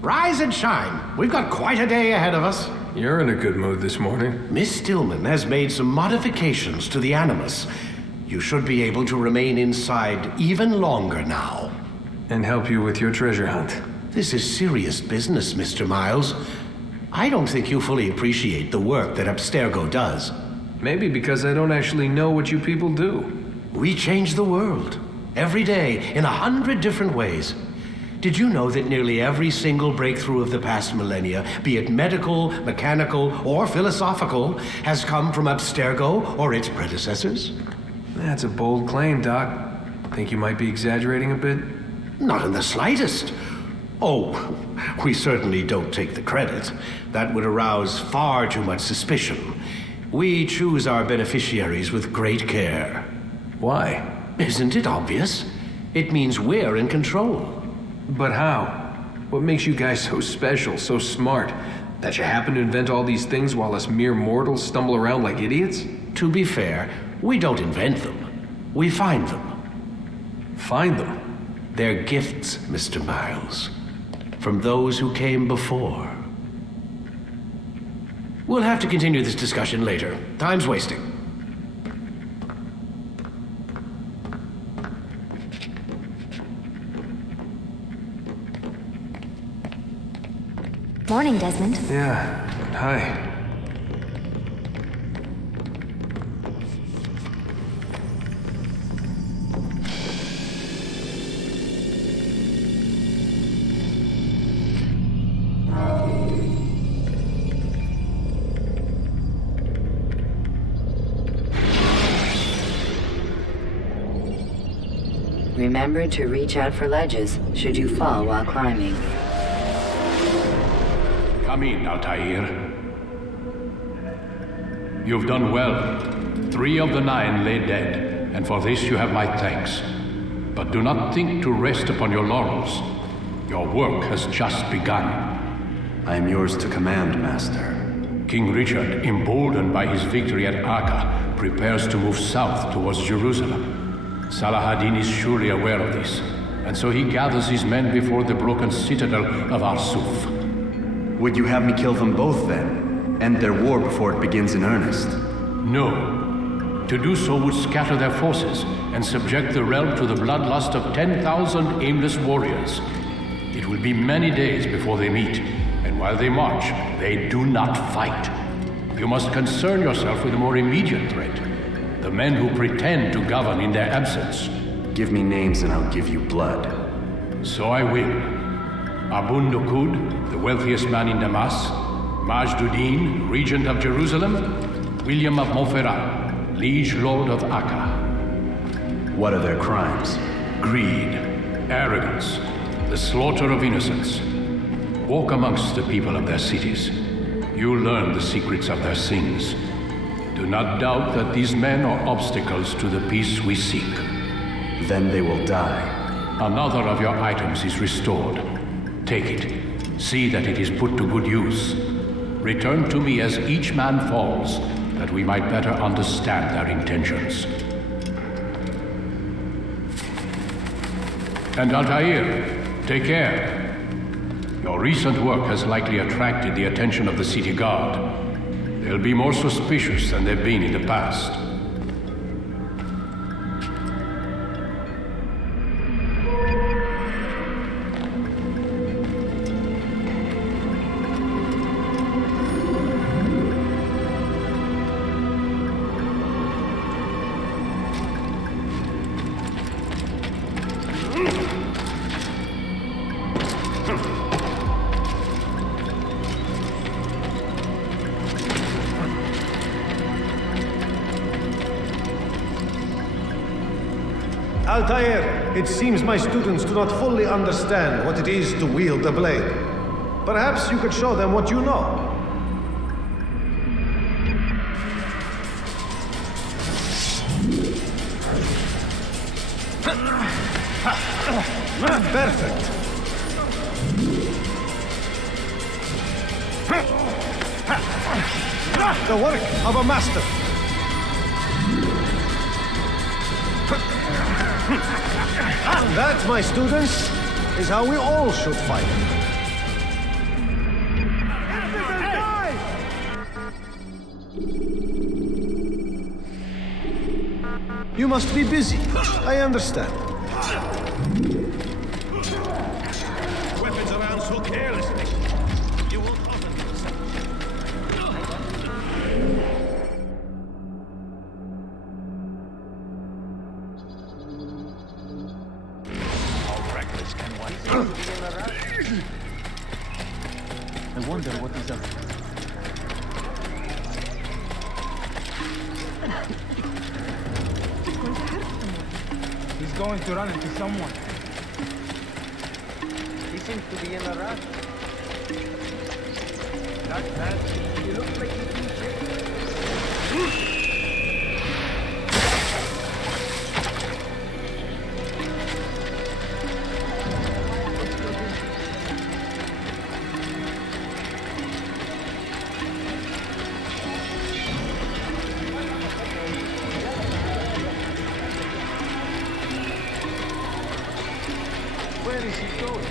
Rise and shine. We've got quite a day ahead of us. You're in a good mood this morning. Miss Stillman has made some modifications to the Animus. You should be able to remain inside even longer now. And help you with your treasure hunt. This is serious business, Mr. Miles. I don't think you fully appreciate the work that Abstergo does. Maybe because I don't actually know what you people do. We change the world. Every day, in 100 different ways. Did you know that nearly every single breakthrough of the past millennia, be it medical, mechanical, or philosophical, has come from Abstergo or its predecessors? That's a bold claim, Doc. Think you might be exaggerating a bit? Not in the slightest. Oh, we certainly don't take the credit. That would arouse far too much suspicion. We choose our beneficiaries with great care. Why? Isn't it obvious? It means we're in control. But how? What makes you guys so special, so smart? That you happen to invent all these things while us mere mortals stumble around like idiots? To be fair, we don't invent them. We find them. Find them? They're gifts, Mr. Miles. From those who came before. We'll have to continue this discussion later. Time's wasting. Morning, Desmond. Yeah, hi. Remember to reach out for ledges should you fall while climbing. Come in, Altair. You've done well. 3 of the 9 lay dead, and for this you have my thanks. But do not think to rest upon your laurels. Your work has just begun. I am yours to command, Master. King Richard, emboldened by his victory at Acre, prepares to move south towards Jerusalem. Salah-ad-Din is surely aware of this, and so he gathers his men before the broken citadel of Arsuf. Would you have me kill them both then? End their war before it begins in earnest? No. To do so would scatter their forces and subject the realm to the bloodlust of 10,000 aimless warriors. It will be many days before they meet, and while they march, they do not fight. You must concern yourself with a more immediate threat. The men who pretend to govern in their absence. Give me names and I'll give you blood. So I will. Abun Nukud, the wealthiest man in Damas, Majd-ud-Din, regent of Jerusalem, William of Montferrat, liege lord of Acre. What are their crimes? Greed, arrogance, the slaughter of innocents. Walk amongst the people of their cities. You'll learn the secrets of their sins. Do not doubt that these men are obstacles to the peace we seek. Then they will die. Another of your items is restored. Take it. See that it is put to good use. Return to me as each man falls, that we might better understand their intentions. And Altair, take care. Your recent work has likely attracted the attention of the city guard. They'll be more suspicious than they've been in the past. Altair, it seems my students do not fully understand what it is to wield the blade. Perhaps you could show them what you know. Perfect. The work of a master. That, my students, is how we all should fight. You must be busy. I understand. Weapons around so carelessly. You won't often be I wonder what is up. He's going to run into someone. He seems to be in a rush. He looks like he's in shape. Where is he going?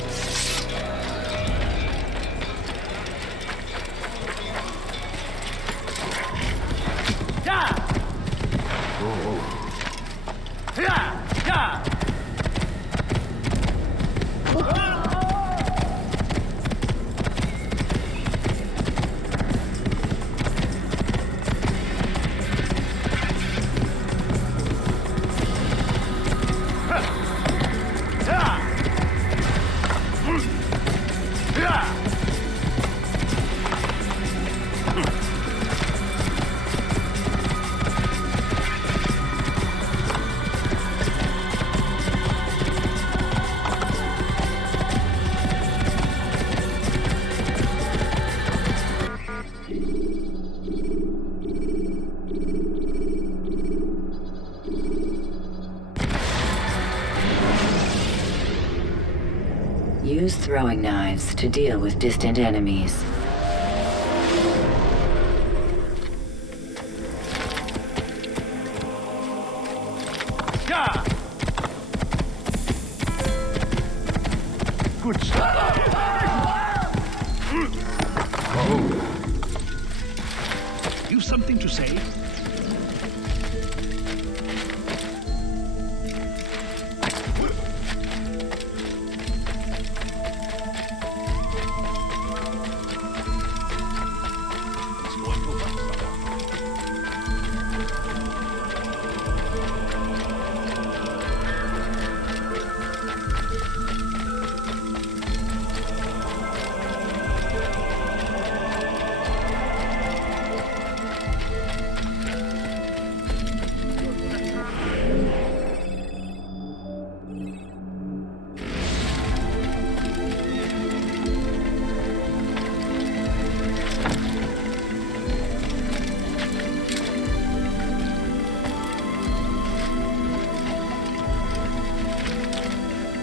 Use throwing knives to deal with distant enemies. Good stuff. You've something to say?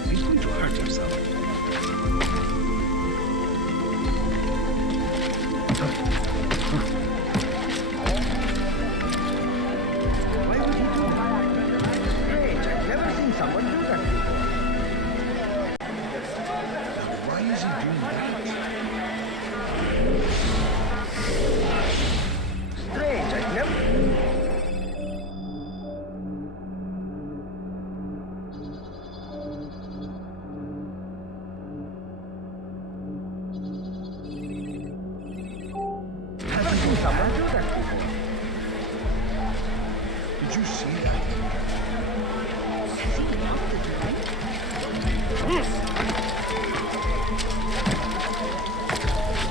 He's going to hurt himself. Why would you do that? Strange, I've never seen someone do that before. Why is he doing that? Strange, I've never... Never seen someone do that before. Did you see that?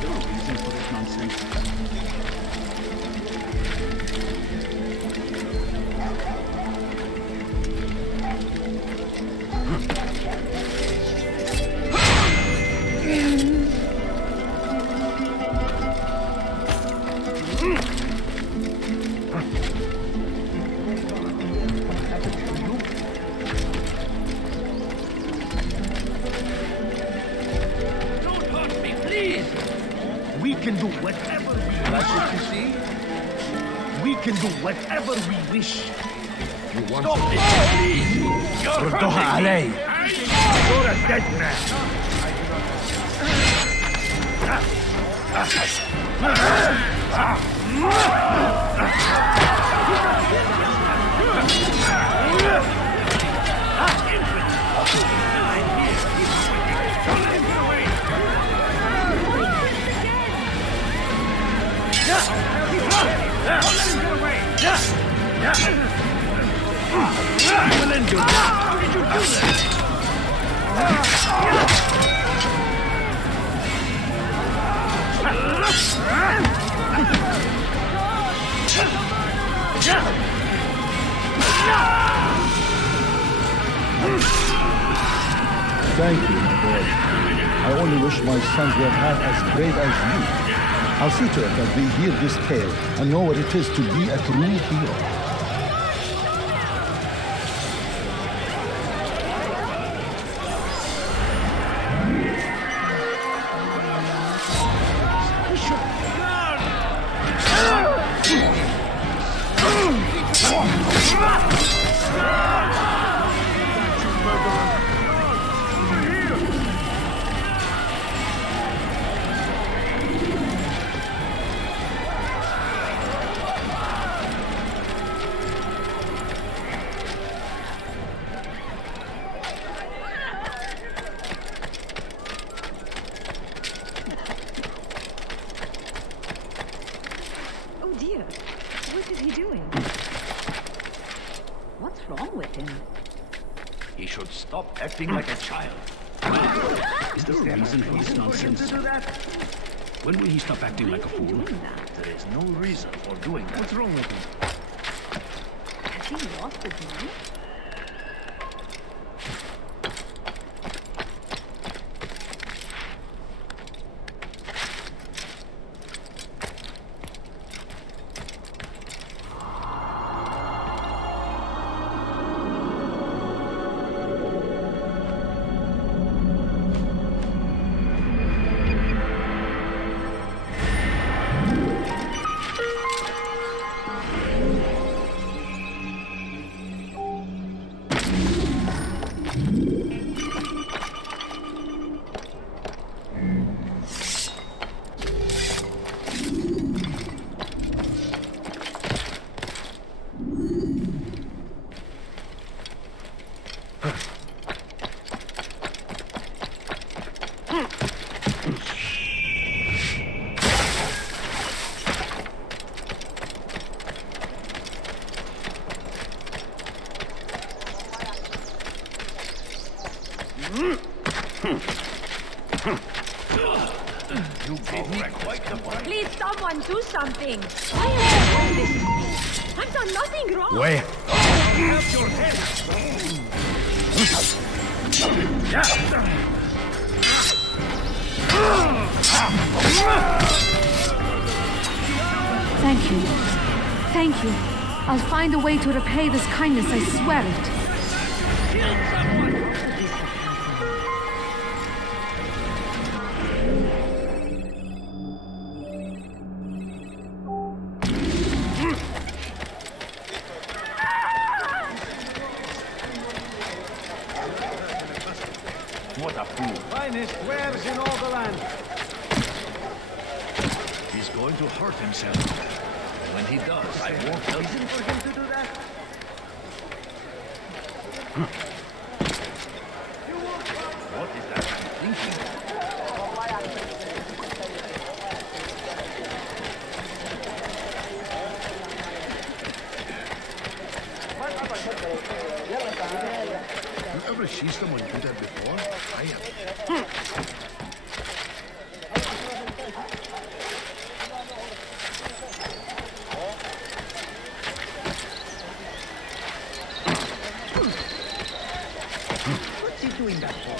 No reason for this nonsense. Don't hurt me, please! We can do whatever we wish. That's what you see? We can do whatever we wish. Stop this, please! You're hurting me! You're a dead man! Melinda, how did you do that? Thank you, my boy. I only wish my sons were half as brave as you. I'll see to it that they hear this tale and know what it is to be a true hero. He should stop acting like a child. Is there a reason for this nonsense? When will he stop acting like a fool? There is no reason for doing that. What's wrong with him? Has he lost his mind? Please, someone do something. Why are you doing this to me? I've done nothing wrong. Where? Have your head. Thank you. Thank you. I'll find a way to repay this kindness, I swear it. What a fool. Finest wares in all the land. He's going to hurt himself. When he does, I won't help him. For him to do that? What is that I'm thinking? You ever see someone do that before? I have. What's he doing that for?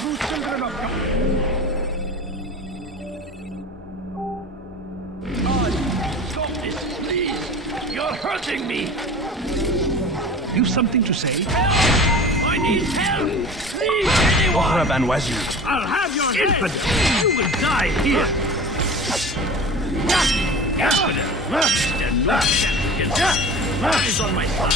True children of God. God, stop this, please. You're hurting insulting me! You something to say? Help! I need help! Please, anyone! I'll have your infidel! You will die here! Infidel! Then no chance against us! God is on my side!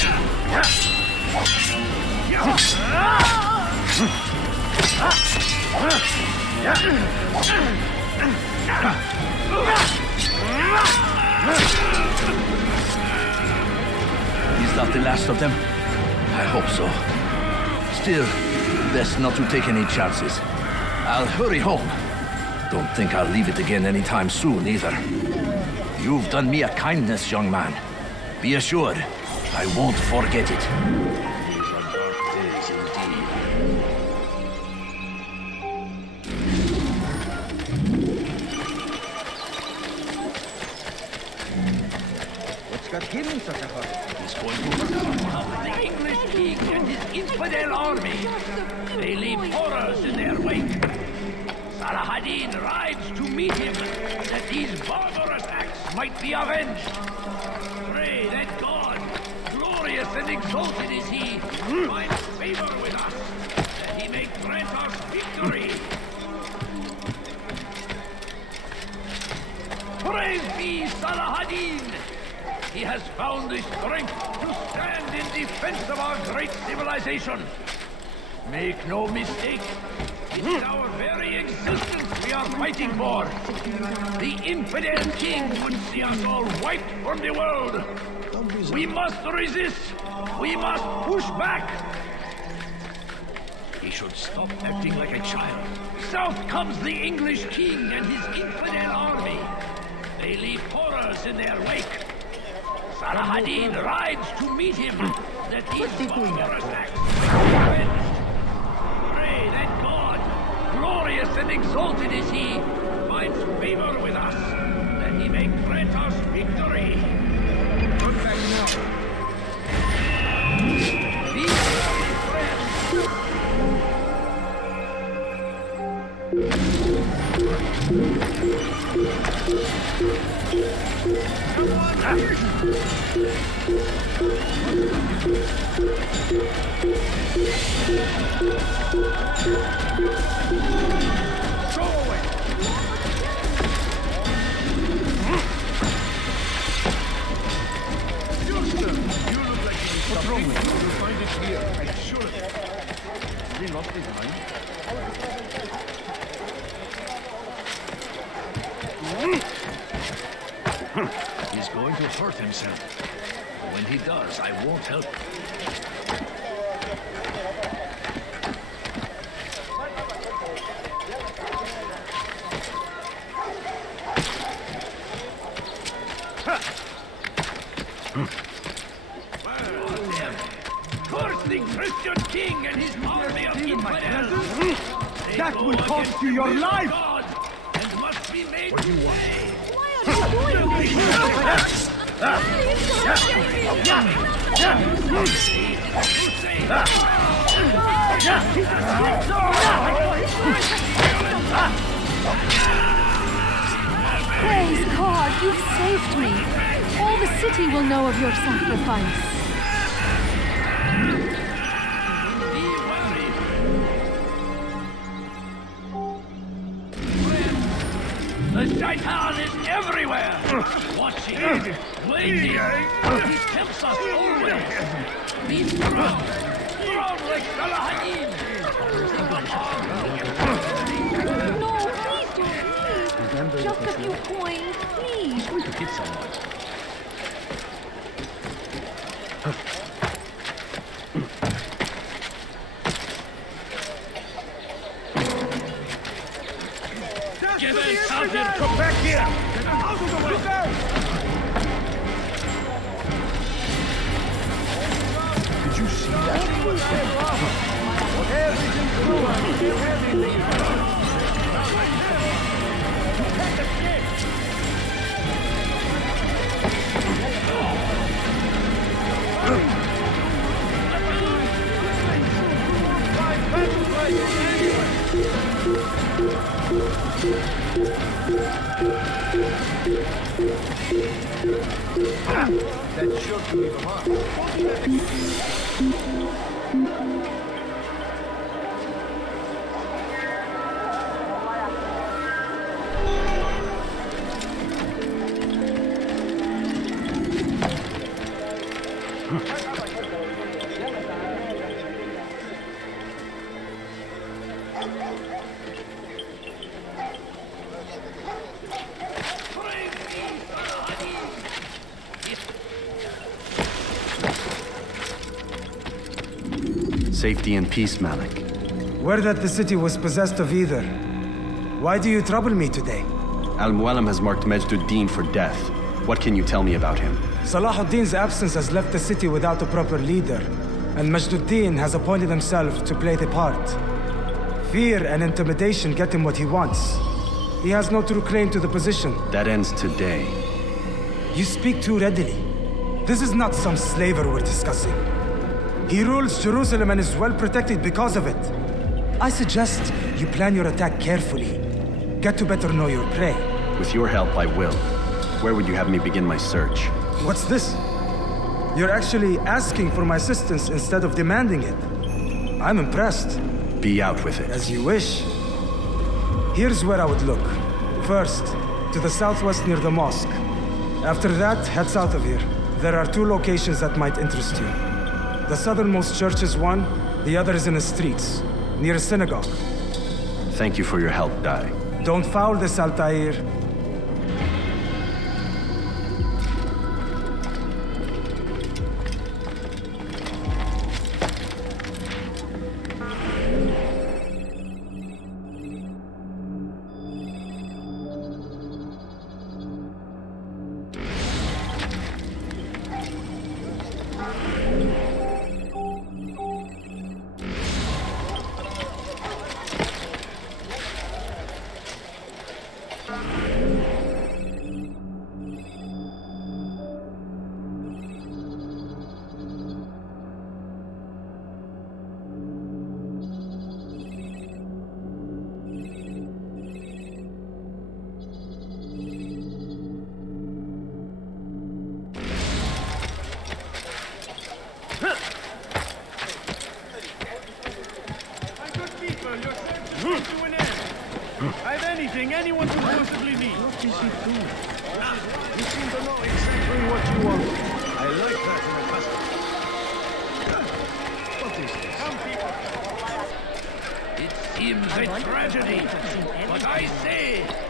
Is that the last of them? I hope so. Still, best not to take any chances. I'll hurry home. Don't think I'll leave it again anytime soon, either. You've done me a kindness, young man. Be assured, I won't forget it. These are dark days indeed. What's got him in such a hurry? He's going to overcome the English king and his infidel army. They leave horrors in their wake. Salah-ad-Din rides to meet him, that these barbarous acts might be avenged. Pray that God, glorious and exalted is he, finds favor with us, that he may grant us victory. Praise be Salah-ad-Din! He has found the strength to stand in defense of our great civilization. Make no mistake, it is our very existence we are fighting for. The infidel king would see us all wiped from the world. We must resist. We must push back. He should stop acting like a child. South comes the English king and his infidel army. They leave horrors in their wake. Salah-ad-Din rides to meet him, that these barbarous acts might be avenged. Pray that God, glorious and exalted is he, finds favor with us, that he may grant us victory. Turn back now. These are his friends. What's wrong with you? You'll find it here. I'm sure. Has he lost his mind? He's going to hurt himself. When he does, I won't help him. Curse the Christian king and his army of infidels! That will cost you your life! God, and must be made What do you want? Praise God, you've saved me. All the city will know of your sacrifice. The Shaitan is everywhere! Watching, waiting. He tempts us always. Be strong like Salah-ad-Din. No, please don't leave. Just a few coins, please. He's going to hit someone. Get out here! Come back here! Get out of the way! Did you see that? Everything's through. Everything. Right. That's sure to leave a mark. Safety and peace, Malik. Word that the city was possessed of either. Why do you trouble me today? Al-Mualim has marked Majduddin for death. What can you tell me about him? Salahuddin's absence has left the city without a proper leader, and Majduddin has appointed himself to play the part. Fear and intimidation get him what he wants. He has no true claim to the position. That ends today. You speak too readily. This is not some slaver we're discussing. He rules Jerusalem and is well protected because of it. I suggest you plan your attack carefully. Get to better know your prey. With your help, I will. Where would you have me begin my search? What's this? You're actually asking for my assistance instead of demanding it. I'm impressed. Be out with it. As you wish. Here's where I would look. First, to the southwest near the mosque. After that, head south of here. There are 2 locations that might interest you. The southernmost church is one, the other is in the streets, near a synagogue. Thank you for your help, Dai. Don't foul this, Altair. I've anything anyone could possibly need. What is he doing? You seem to know exactly what you want. I like that in a customer. What is this? Some people... It seems a tragedy, but I say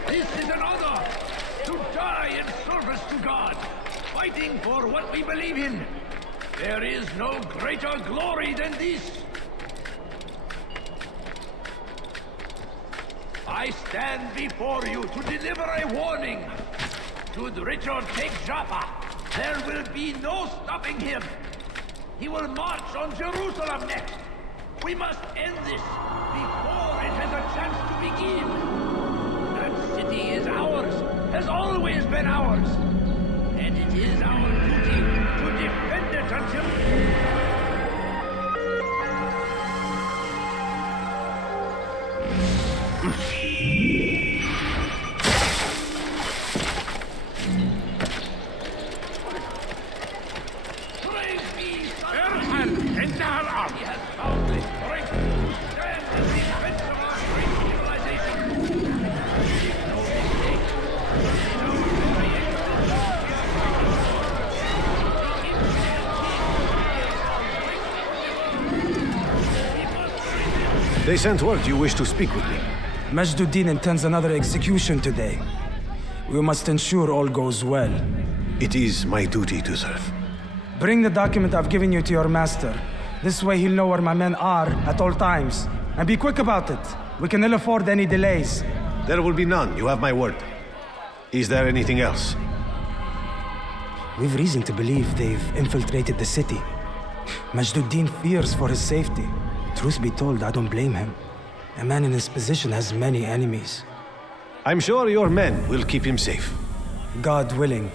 this is an honor to die in service to God, fighting for what we believe in. There is no greater glory than this. I stand before you to deliver a warning. Should Richard take Jaffa, there will be no stopping him. He will march on Jerusalem next. We must end this before it has a chance to begin. That city is ours, has always been ours. And it is our duty to defend it until... They sent word you wish to speak with me. Majduddin intends another execution today. We must ensure all goes well. It is my duty to serve. Bring the document I've given you to your master. This way he'll know where my men are at all times. And be quick about it. We can ill afford any delays. There will be none, you have my word. Is there anything else? We've reason to believe they've infiltrated the city. Majduddin fears for his safety. Truth be told, I don't blame him. A man in his position has many enemies. I'm sure your men will keep him safe. God willing.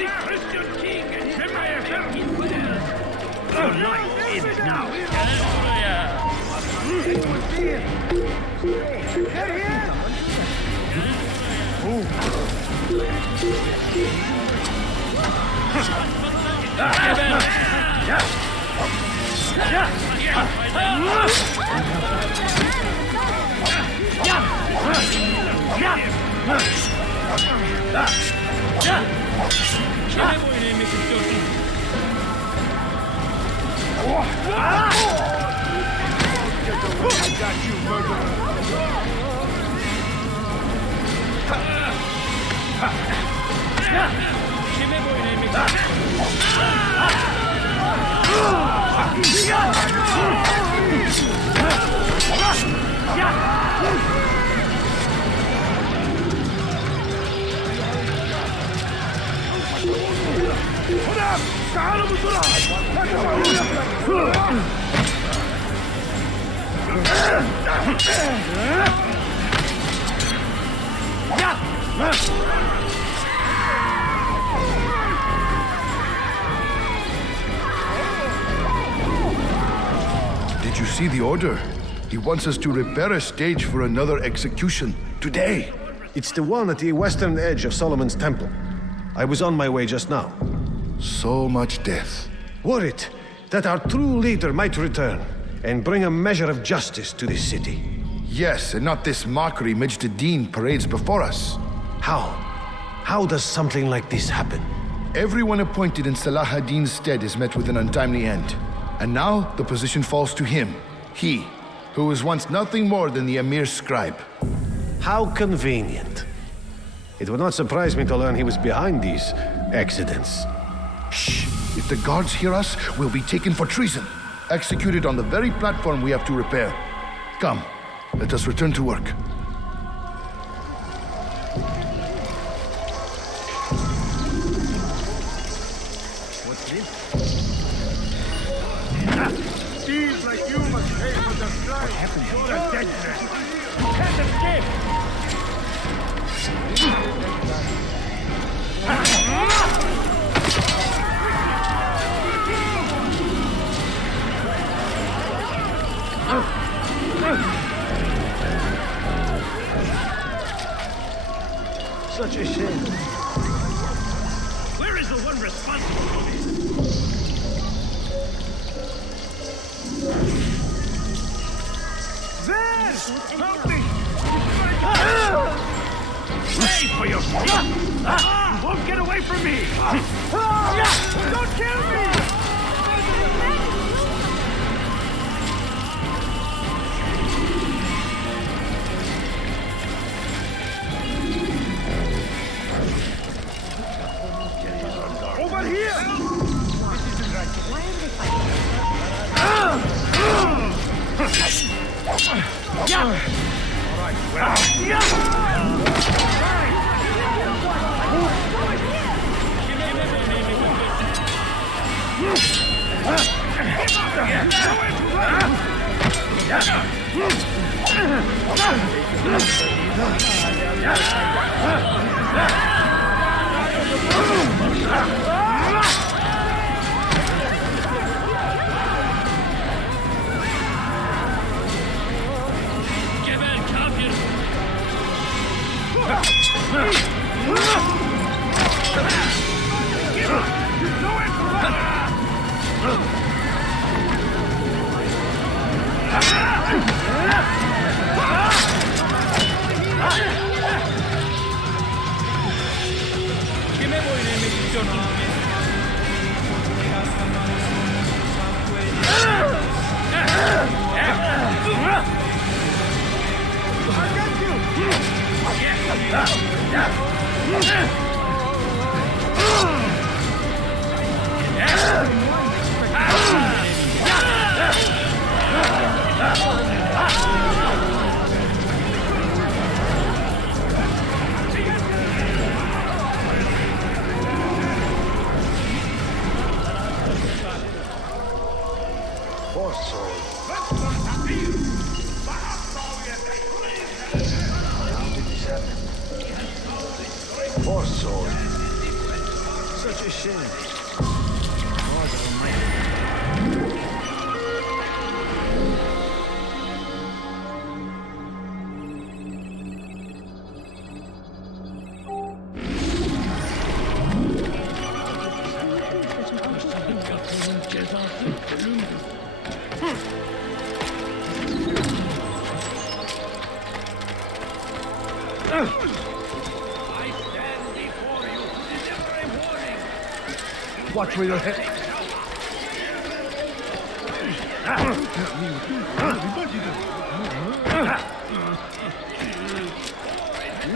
the Christian king and Empire your life ends now. I got you, Did you see the order? He wants us to repair a stage for another execution today. It's the one at the western edge of Solomon's Temple. I was on my way just now. So much death. Worried that our true leader might return and bring a measure of justice to this city. Yes, and not this mockery Majd ad-Din parades before us. How? How does something like this happen? Everyone appointed in Salah ad-Din's stead is met with an untimely end. And now the position falls to him. He, who was once nothing more than the Emir's scribe. How convenient. It would not surprise me to learn he was behind these accidents. Shh! If the guards hear us, we'll be taken for treason. Executed on the very platform we have to repair. Come, let us return to work. What's this? Thieves like you must pay for the crime. What happened? You're a dead man. You can't escape. Such a shame. Where is the one responsible for this? There! Help me! Pay for your feet! You won't get away from me! Don't kill me! Over here! This isn't right. Why are they fighting? All right, well. Such a shame. God Almighty. Watch where you're heading.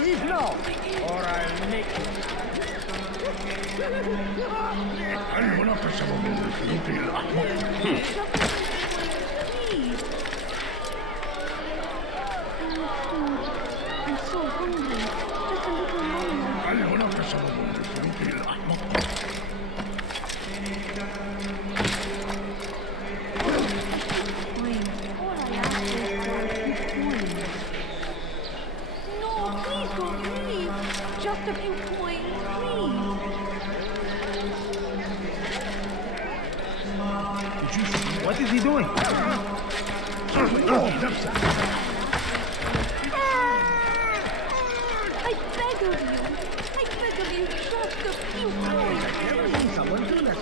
Leave now, or I'll make you. I'm so hungry. Just a little longer. Just a few coins, please. Did you see? What is he doing? I beg of you, just a few coins. I've never seen someone do that.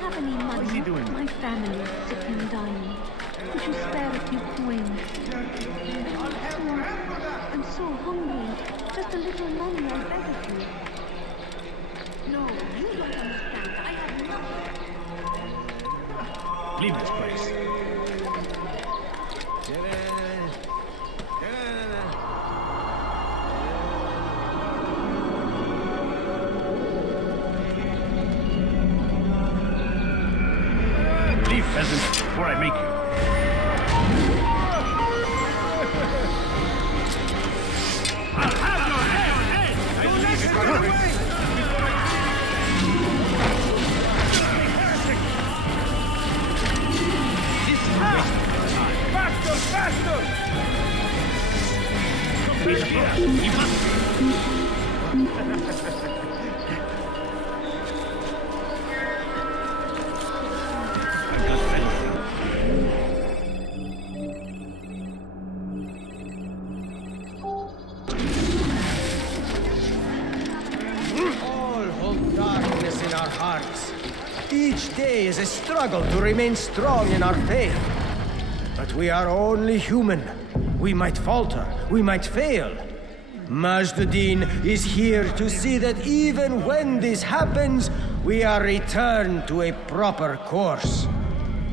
Have any money? What is he doing? My family is sick and dying. Could you spare a few coins? I'm so hungry. Just a little money, I beg of you. No, you don't understand. I have nothing. Leave this place. Leave, peasant, before I make you. All hold darkness in our hearts. Each day is a struggle to remain strong in our faith. But we are only human. We might falter, we might fail. Majd-Addin is here to see that even when this happens, we are returned to a proper course.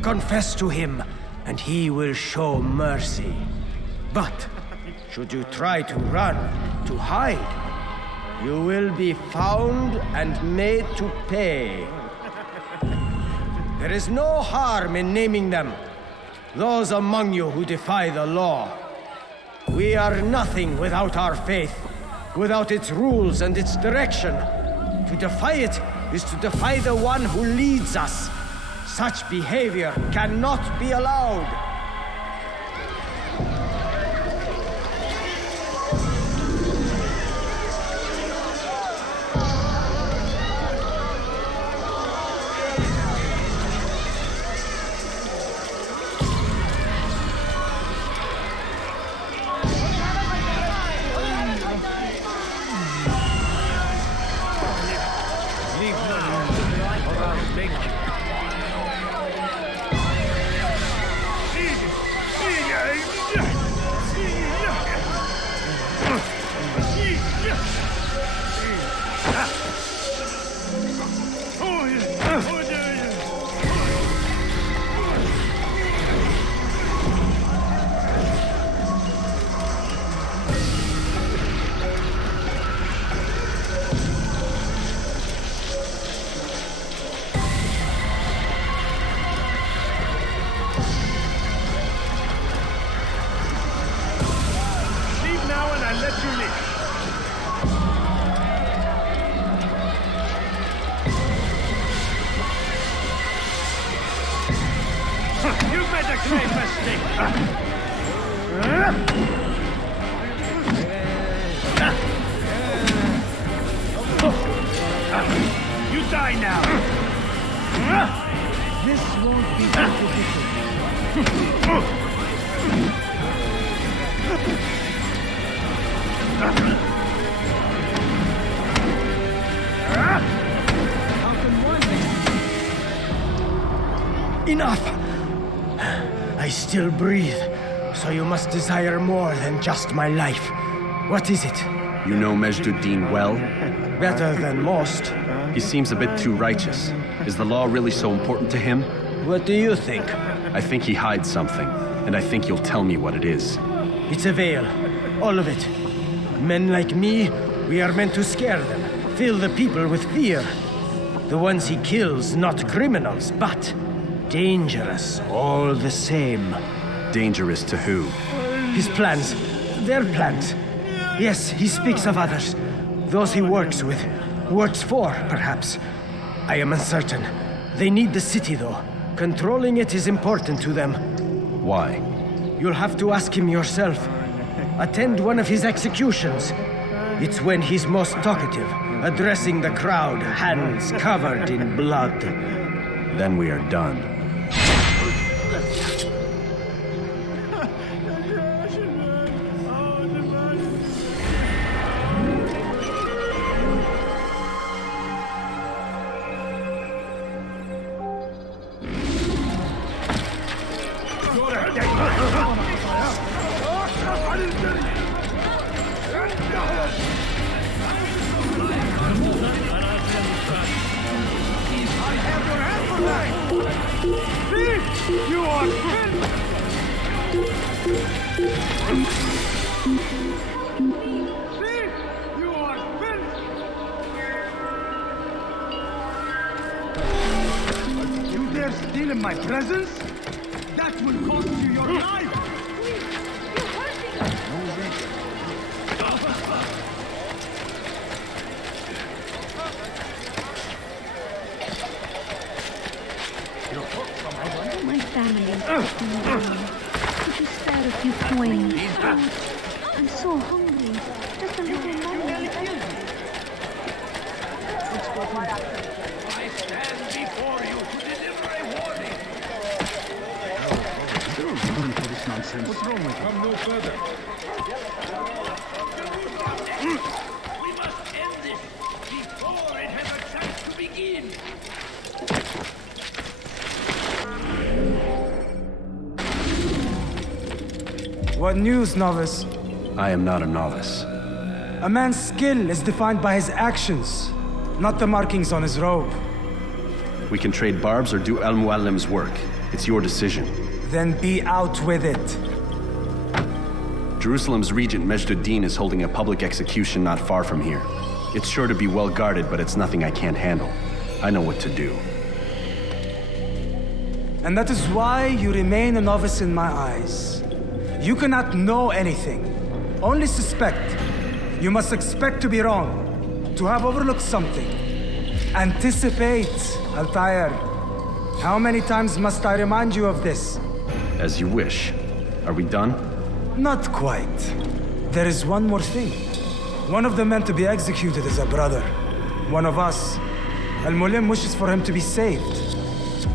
Confess to him, and he will show mercy. But should you try to run, to hide, you will be found and made to pay. There is no harm in naming them. Those among you who defy the law. We are nothing without our faith, without its rules and its direction. To defy it is to defy the one who leads us. Such behavior cannot be allowed. You die Enough! I still breathe, so you must desire more than just my life. What is it? You know Majd-ud-Din well? Better than most. He seems a bit too righteous. Is the law really so important to him? What do you think? I think he hides something, and I think you'll tell me what it is. It's a veil. All of it. Men like me, we are meant to scare them, fill the people with fear. The ones he kills, not criminals, but dangerous all the same. Dangerous to who? His plans. Their plans. Yes, he speaks of others. Those he works with. Works for, perhaps. I am uncertain. They need the city, though. Controlling it is important to them. Why? You'll have to ask him yourself. Attend one of his executions. It's when he's most talkative, addressing the crowd, hands covered in blood. Then we are done. You are finished! You are finished! You dare steal in my presence? That will cost you your life! My family is getting along. Could you spare a few coins? I'm so hungry. Just a little money. I stand before you to deliver a warning. For this nonsense. What's wrong with you? Come no further. We must end this before it has a chance to begin. What news, novice? I am not a novice. A man's skill is defined by his actions, not the markings on his robe. We can trade barbs or do Al-Muallim's work. It's your decision. Then be out with it. Jerusalem's regent Majd-ud-Din is holding a public execution not far from here. It's sure to be well guarded, but it's nothing I can't handle. I know what to do. And that is why you remain a novice in my eyes. You cannot know anything, only suspect. You must expect to be wrong, to have overlooked something. Anticipate, Altair. How many times must I remind you of this? As you wish. Are we done? Not quite. There is one more thing. One of the men to be executed is a brother. One of us. Al-Mulim wishes for him to be saved.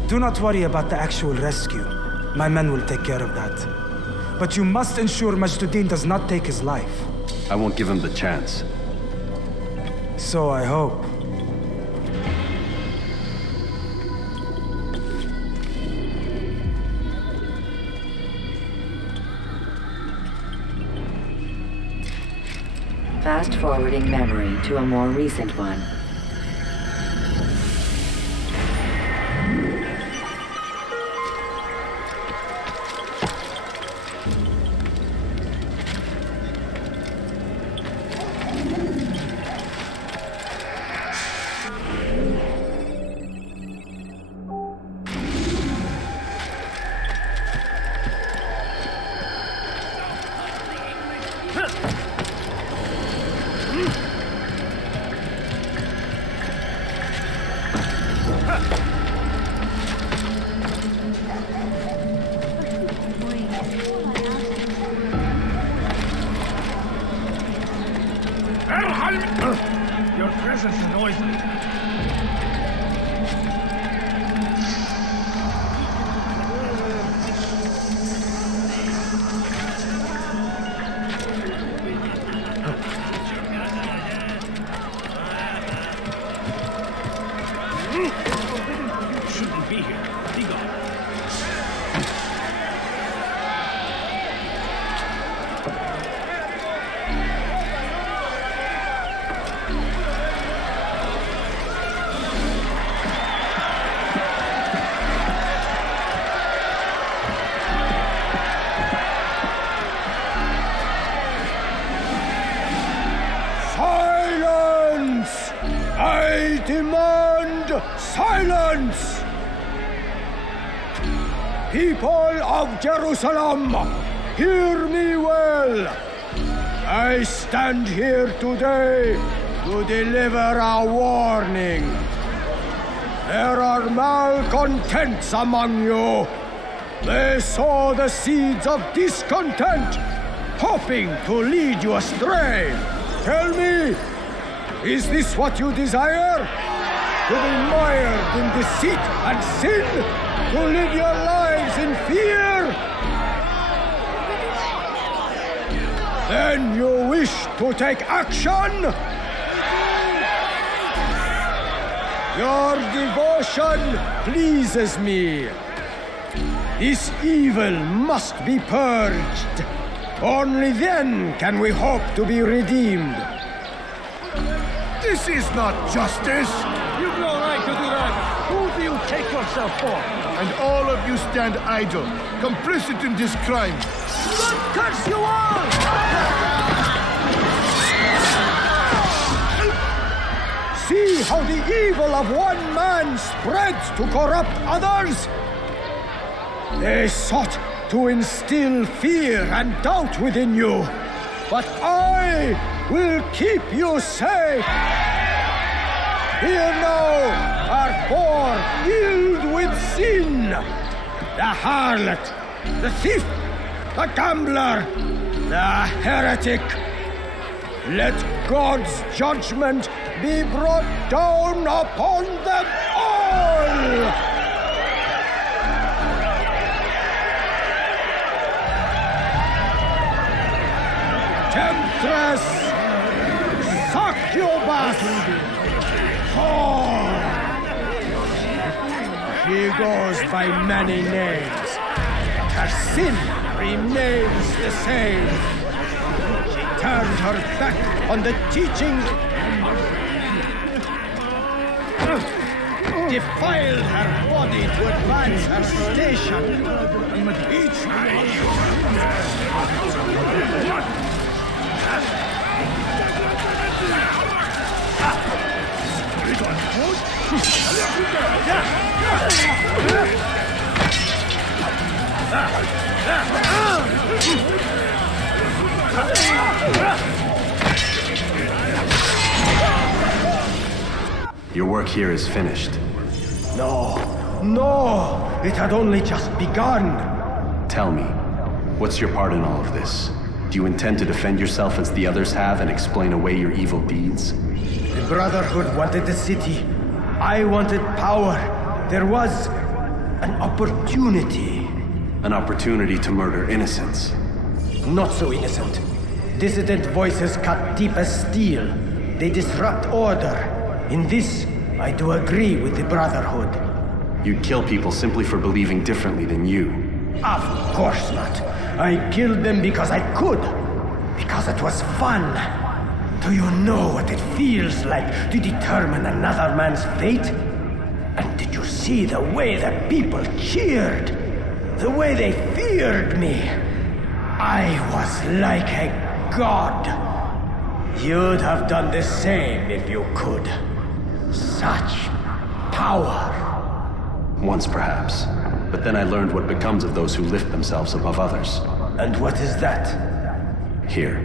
Do not worry about the actual rescue. My men will take care of that. But you must ensure Majd-ud-Din does not take his life. I won't give him the chance. So I hope. Fast-forwarding memory to a more recent one. Your presence annoys me. demand silence! People of Jerusalem, hear me well. I stand here today to deliver a warning. There are malcontents among you. They sow the seeds of discontent, hoping to lead you astray. Tell me, is this what you desire? To be mired in deceit and sin? To live your lives in fear? Then you wish to take action? Your devotion pleases me. This evil must be purged. Only then can we hope to be redeemed. This is not justice! You've no right to do that! Who do you take yourself for? And all of you stand idle, complicit in this crime. God curse you all! See how the evil of one man spreads to corrupt others? They sought to instill fear and doubt within you, but I will keep you safe. Here now are four filled with sin: the harlot, the thief, the gambler, the heretic. Let God's judgment be brought down upon them all! Temptress, succubus, whore. She goes by many names, but her sin remains the same. She turned her back on the teachings, defiled her body to advance her station. Each Your work here is finished. No, it had only just begun. Tell me, what's your part in all of this? Do you intend to defend yourself as the others have and explain away your evil deeds? The Brotherhood wanted the city. I wanted power. There was an opportunity. An opportunity to murder innocents. Not so innocent. Dissident voices cut deep as steel. They disrupt order. In this, I do agree with the Brotherhood. You'd kill people simply for believing differently than you. Of course not. I killed them because I could. Because it was fun. Do you know what it feels like to determine another man's fate? And did you see the way the people cheered? The way they feared me? I was like a god. You'd have done the same if you could. Such power. Once perhaps. But then I learned what becomes of those who lift themselves above others. And what is that? Here,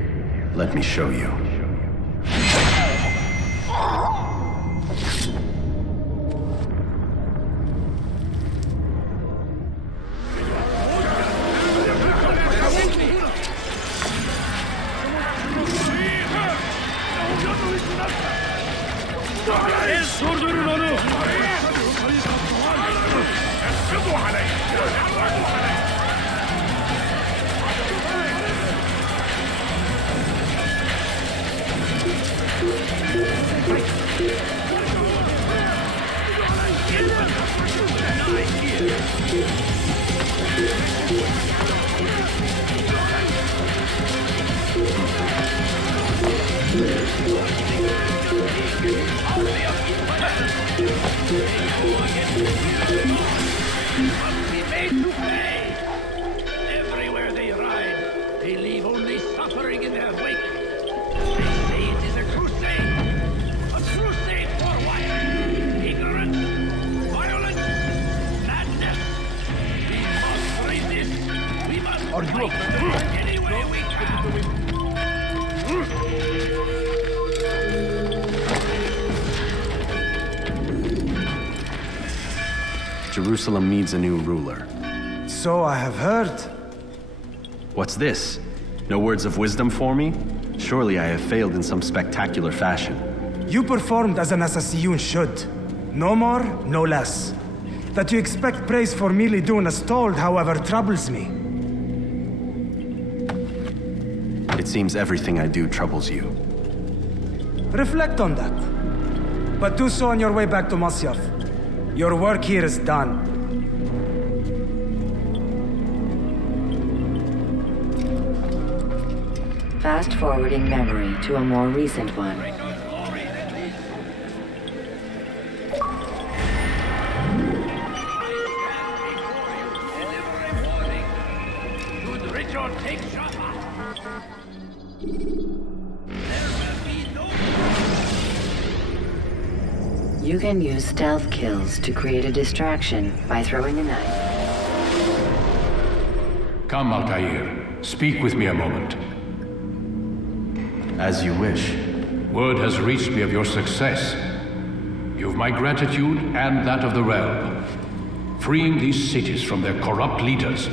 let me show you. Everywhere they ride, they leave only suffering in their wake. They say it is a crusade. A crusade for what? Jerusalem needs a new ruler. So I have heard. What's this? No words of wisdom for me? Surely I have failed in some spectacular fashion. You performed as an assassin should. No more, no less. That you expect praise for merely doing as told, however, troubles me. It seems everything I do troubles you. Reflect on that. But do so on your way back to Masyaf. Your work here is done. Fast-forwarding memory to a more recent one. You can use stealth kills to create a distraction by throwing a knife. Come, Altair. Speak with me a moment. As you wish. Word has reached me of your success. You've my gratitude and that of the realm. Freeing these cities from their corrupt leaders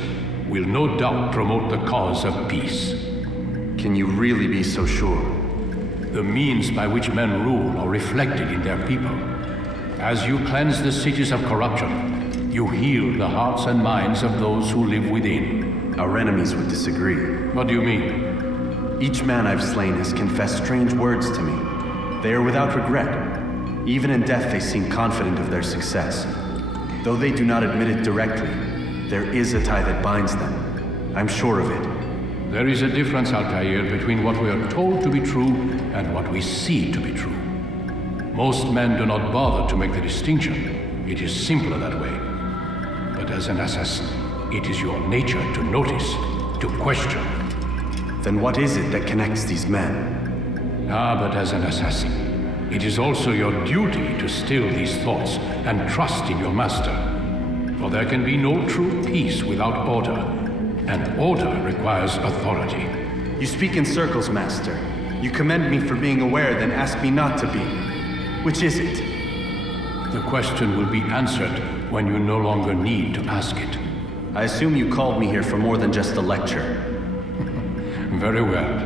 will no doubt promote the cause of peace. Can you really be so sure? The means by which men rule are reflected in their people. As you cleanse the cities of corruption, you heal the hearts and minds of those who live within. Our enemies would disagree. What do you mean? Each man I've slain has confessed strange words to me. They are without regret. Even in death they seem confident of their success. Though they do not admit it directly, there is a tie that binds them. I'm sure of it. There is a difference, Altair, between what we are told to be true and what we see to be true. Most men do not bother to make the distinction. It is simpler that way. But as an assassin, it is your nature to notice, to question. Then what is it that connects these men? But as an assassin, it is also your duty to still these thoughts and trust in your master. For there can be no true peace without order, and order requires authority. You speak in circles, Master. You commend me for being aware, then ask me not to be. Which is it? The question will be answered when you no longer need to ask it. I assume you called me here for more than just a lecture. Very well.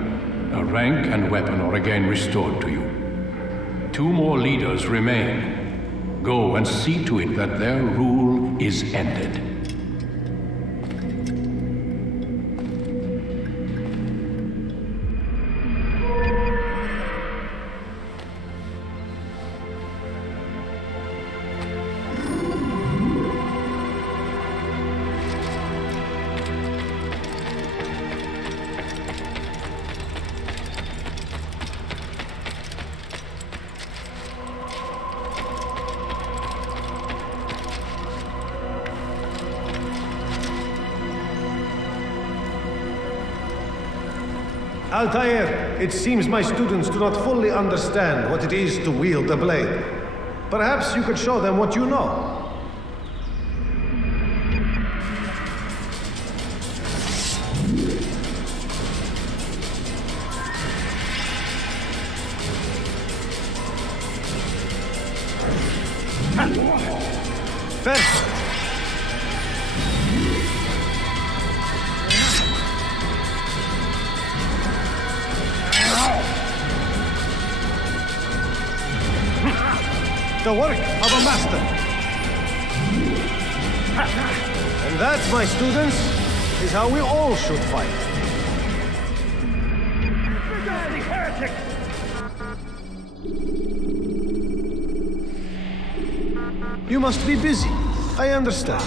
A rank and weapon are again restored to you. 2 more leaders remain. Go and see to it that their rule is ended. Altair, it seems my students do not fully understand what it is to wield the blade. Perhaps you could show them what you know. First. The work of a master. And that, my students, is how we all should fight. Heretic! You must be busy. I understand.